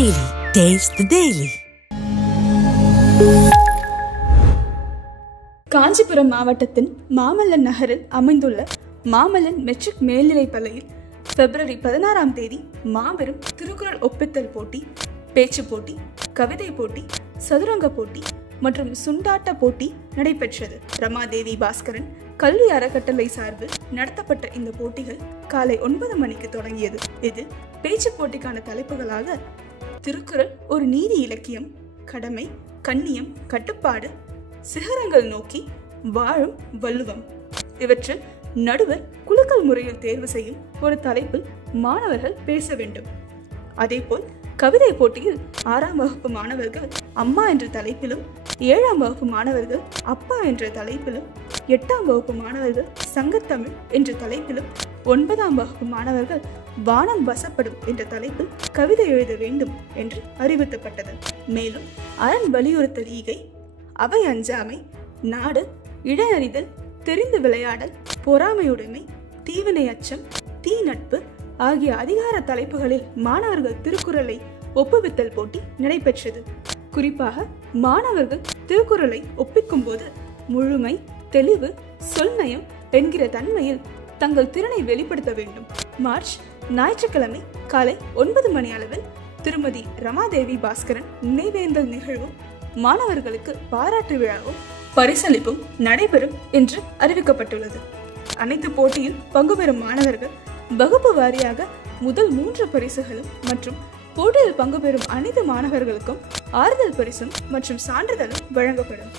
Daily. Taste the Daily. Kanchipuram மாவட்டத்தின் மாமல்லன் நகரில் அமைந்துள்ள மாமல்லன் மெட்ரிக் மேல்நிலைப் பள்ளியில் பிப்ரவரி 16ஆம் தேதி மாபெரும் திருக்குறள் ஒப்பித்தல் போட்டி, பேச்சு போட்டி, கவிதை போட்டி, சதுரங்க போட்டி மற்றும் சுண்டாட்ட போட்டி நடைபெற்றது. ரமாதேவி பாஸ்கரன் கல்வி அறக்கட்டளை சார்பில் நடத்தப்பட்ட இந்த போட்டிகள் காலை 9 மணிக்கு தொடங்கியது. இதில் பேச்சு போட்டிக்கான தலைப்புகளாக திருக்குறள் ஒரு நீதி இலக்கியம், கடமை, கண்ணியம், கட்டுப்பாடு, சிகரங்கள் நோக்கி வாழும் வள்ளுவம், இவற்றில் நடுவர் குலுக்கல் முறையில் தேர்வு செய்யும் ஒரு தலைப்பில் மாணவர்கள் பேச வேண்டும். அதேபோல் கவிதை போட்டியில் 6ஆம் வகுப்பு மாணவர்கள் அம்மா என்ற தலைப்பிலும், 7ஆம் வகுப்பு மாணவர்கள் அப்பா என்ற தலைப்பிலும், 8ஆம் வகுப்பு மாணவர்கள் சங்கத்தமிழ் என்ற தலைப்பிலும், 9ஆம் வகுப்பு மாணவர்கள் வானம் வசப்படும் என்ற தலைப்பில் கவிதை எழுத வேண்டும் என்று அறிவுறுத்தப்பட்டது. மேலும் அரண் வலியுறுத்தல் ஈகை, அவை அஞ்சாமை, நாடு, இடையறிதல், தெரிந்து விளையாடல், பொறாமையுடைமை, தீவினை அச்சம், தீ நட்பு ஆகிய அதிகார தலைப்புகளில் மாணவர்கள் திருக்குறளை ஒப்புவித்தல் போட்டி நடைபெற்றது. குறிப்பாக மாணவர்கள் திருக்குறளை ஒப்பிக்கும் போது முழுமை, தெளிவு, சொல்நயம் என்கிற தன்மையில் தங்கள் திறனை வெளிப்படுத்த வேண்டும். மார்ச் ஞாயிற்றுக்கிழமை காலை 9 மணி அளவில் திருமதி ரமாதேவி பாஸ்கரன் நினைவேந்தல் நிகழ்வும் மாணவர்களுக்கு பாராட்டு விழாவும் பரிசளிப்பும் நடைபெறும் என்று அறிவிக்கப்பட்டுள்ளது. அனைத்து போட்டியில் பங்கு பெறும் மாணவர்கள் வகுப்பு வாரியாக முதல் 3 பரிசுகளும் மற்றும் போட்டியில் பங்கு பெறும் அனைத்து மாணவர்களுக்கும் ஆறுதல் பரிசும் மற்றும் சான்றிதழும் வழங்கப்படும்.